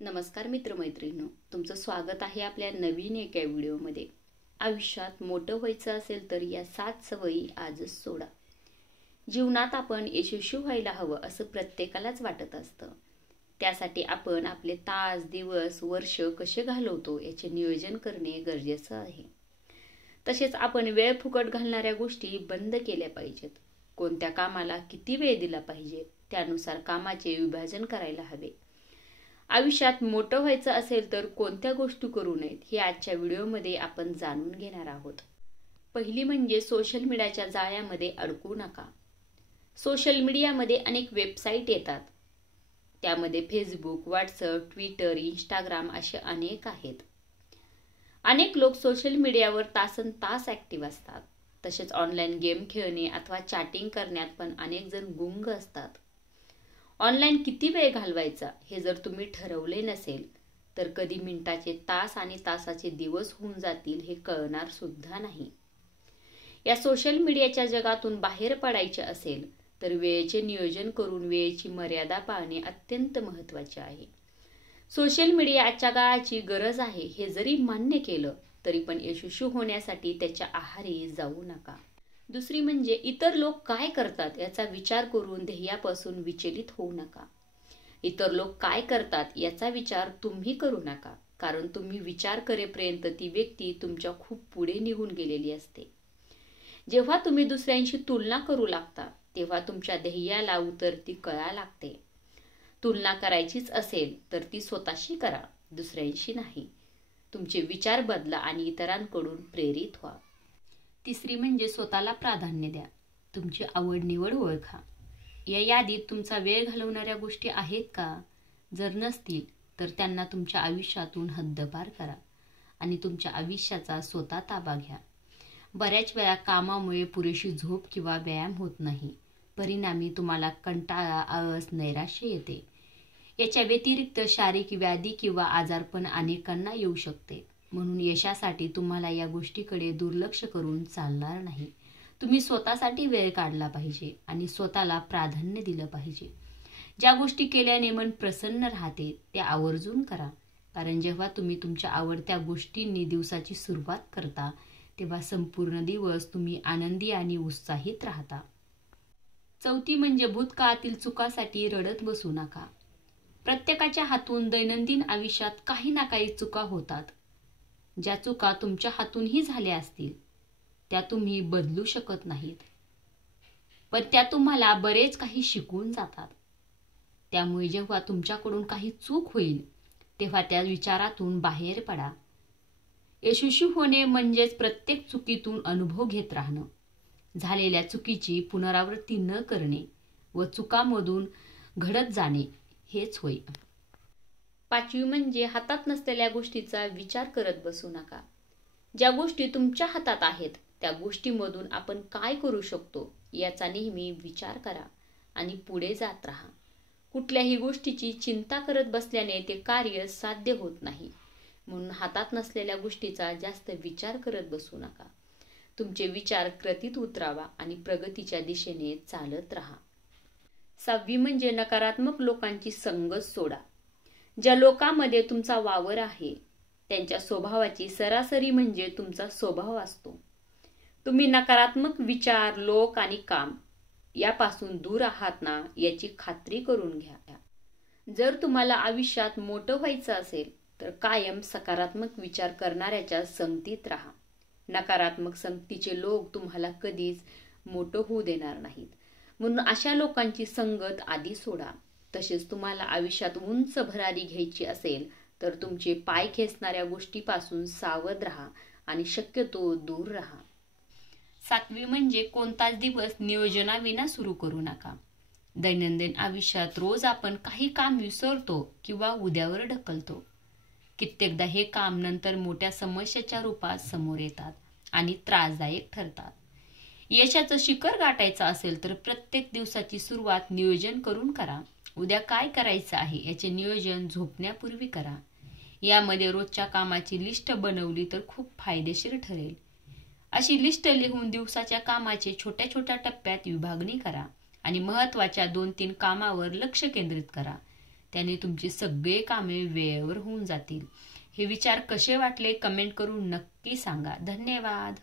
नमस्कार मित्रमैत्रिणींनो, तुमचं स्वागत आहे आपल्या नवीन एका व्हिडिओमध्ये। आयुष्यात मोठं व्हायचं असेल तर या 7 सवयी आजच सोडा। जीवनात आपण यशस्वी व्हायला हवं असं प्रत्येकालाच वाटत असतं। त्यासाठी आपण आपले तास, दिवस, वर्ष कसे घालवतो याचे नियोजन करणे गरजेचं आहे। तसेच आपण वेळ फुकट घालणाऱ्या गोष्टी बंद केल्या पाहिजेत। कोणत्या कामाला किती वेळ दिला पाहिजे त्यानुसार कामाचे विभाजन करायला हवे। आयुष्यात मोठं व्हायचं असेल तर कोणत्या गोष्टी करू नयेत हे आजच्या व्हिडिओमध्ये आपण जाणून घेणार आहोत। पहिली म्हणजे सोशल मीडियाच्या जाळ्यामध्ये अडकू नका। सोशल मीडियामध्ये अनेक वेबसाईट येतात। त्यामध्ये फेसबुक, व्हॉट्सअप, ट्विटर, इंस्टाग्राम असे अनेक आहेत। अनेक लोक सोशल मीडियावर तासनतास ॲक्टिव्ह असतात। तसेच ऑनलाईन गेम खेळणे अथवा चॅटिंग करण्यात पण अनेक जण गुंग असतात। ऑनलाईन किती वेळ घालवायचा हे जर तुम्ही ठरवले नसेल तर कधी मिनिटाचे तास आणि तासाचे दिवस होऊन जातील हे कळणार सुद्धा नाही। या सोशल मीडियाच्या जगातून बाहेर पडायचे असेल तर वेळेचे नियोजन करून वेळेची मर्यादा पाळणे अत्यंत महत्त्वाचे आहे। सोशल मीडिया आजच्या काळाची गरज आहे हे जरी मान्य केलं तरी पण यशस्वी होण्यासाठी त्याच्या आहारी जाऊ नका। दुसरी म्हणजे इतर लोक काय करतात याचा विचार करून ध्येयापासून विचलित होऊ नका। इतर लोक काय करतात याचा विचार तुम्ही करू नका, कारण तुम्ही विचार करेपर्यंत ती व्यक्ती तुमच्या खूप पुढे निघून गेलेली असते। जेव्हा तुम्ही दुसऱ्यांशी तुलना करू लागता तेव्हा तुमच्या ध्येयाला उतरती कळा लागते। तुलना करायचीच असेल तर ती स्वतःशी करा, दुसऱ्यांशी नाही। तुमचे विचार बदला आणि इतरांकडून प्रेरित व्हा। तिसरी म्हणजे स्वतःला प्राधान्य द्या। तुमची आवड निवड ओळखा। या यादीत तुमचा वेळ घालवणाऱ्या गोष्टी आहेत का? जर नसतील तर त्यांना तुमच्या आयुष्यातून हद्दपार करा आणि तुमच्या आयुष्याचा स्वतः ताबा घ्या। बऱ्याच वेळा कामामुळे पुरेशी झोप किंवा व्यायाम होत नाही। परिणामी तुम्हाला कंटाळा, आळस, नैराश्य येते। याच्या व्यतिरिक्त शारीरिक व्याधी किंवा आजारपण अनेकांना येऊ शकते। म्हणून यशासाठी तुम्हाला या गोष्टीकडे दुर्लक्ष करून चालणार नाही। तुम्ही स्वतःसाठी वेळ काढला पाहिजे आणि स्वतःला प्राधान्य दिलं पाहिजे। ज्या गोष्टी केल्याने मन प्रसन्न राहते त्या आवर्जून करा, कारण जेव्हा तुम्ही तुमच्या आवडत्या गोष्टींनी दिवसाची सुरुवात करता तेव्हा संपूर्ण दिवस तुम्ही आनंदी आणि उत्साहित राहता। चौथी म्हणजे भूतकाळातील चुकांसाठी रडत बसू नका। प्रत्येकाच्या हातून दैनंदिन आयुष्यात काही ना काही चुका होतात। ज्या चुका तुमच्या हातूनही झाल्या असतील त्या तुम्ही बदलू शकत नाहीत, पण त्या तुम्हाला बरेच काही शिकवून जातात। त्यामुळे जेव्हा तुमच्याकडून काही चूक होईल तेव्हा त्या विचारातून बाहेर पडा। यशस्वी होणे म्हणजेच प्रत्येक चुकीतून अनुभव घेत राहणं, झालेल्या चुकीची पुनरावृत्ती न करणे व चुकांमधून घडत जाणे हेच होय। पाचवी म्हणजे हातात नसलेल्या गोष्टीचा विचार करत बसू नका। ज्या गोष्टी तुमच्या हातात आहेत त्या गोष्टीमधून आपण काय करू शकतो याचा नेहमी विचार करा आणि पुढे जात राहा। कुठल्याही गोष्टीची चिंता करत बसल्याने ते कार्य साध्य होत नाही। म्हणून हातात नसलेल्या गोष्टीचा जास्त विचार करत बसू नका। तुमचे विचार कृतीत उतरावा आणि प्रगतीच्या दिशेने चालत राहा। सहावी म्हणजे नकारात्मक लोकांची संगत सोडा। ज्या लोकांमध्ये तुमचा वावर आहे त्यांच्या स्वभावाची सरासरी म्हणजे तुमचा स्वभाव असतो। तुम्ही नकारात्मक विचार, लोक आणि काम यापासून दूर आहात ना याची खात्री करून घ्या। जर तुम्हाला आयुष्यात मोठं व्हायचं असेल तर कायम सकारात्मक विचार करणाऱ्याच्या संगतीत राहा। नकारात्मक संगतीचे लोक तुम्हाला कधीच मोठं होऊ देणार नाहीत। म्हणून अशा लोकांची संगत आधी सोडा। तसेच तुम्हाला आयुष्यात उंच भरारी घ्यायची असेल तर तुमचे पाय खेचणाऱ्या गोष्टीपासून सावध राहा आणि शक्यतो दूर राहा। सातवी म्हणजे कोणताच दिवस नियोजनाविना सुरू करू नका। दैनंदिन आयुष्यात रोज आपण काही काम विसरतो किंवा उद्यावर ढकलतो। कित्येकदा हे काम नंतर मोठ्या समस्येच्या रूपात समोर येतात आणि त्रासदायक ठरतात। यशाचं शिखर गाठायचं असेल तर प्रत्येक दिवसाची सुरुवात नियोजन करून करा। उद्या काय करायचं आहे याचे नियोजन झोपण्यापूर्वी करा। यामध्ये रोजच्या कामाची लिस्ट बनवली तर खूप फायदेशीर ठरेल। अशी लिस्ट लिहून दिवसाच्या कामाचे छोट्या छोट्या टप्प्यात विभागणी करा आणि महत्त्वाच्या 2-3 कामावर लक्ष केंद्रित करा। त्याने तुमची सगळे कामे वेळेवर होऊन जातील. हे विचार कसे वाटले कमेंट करून नक्की सांगा. धन्यवाद.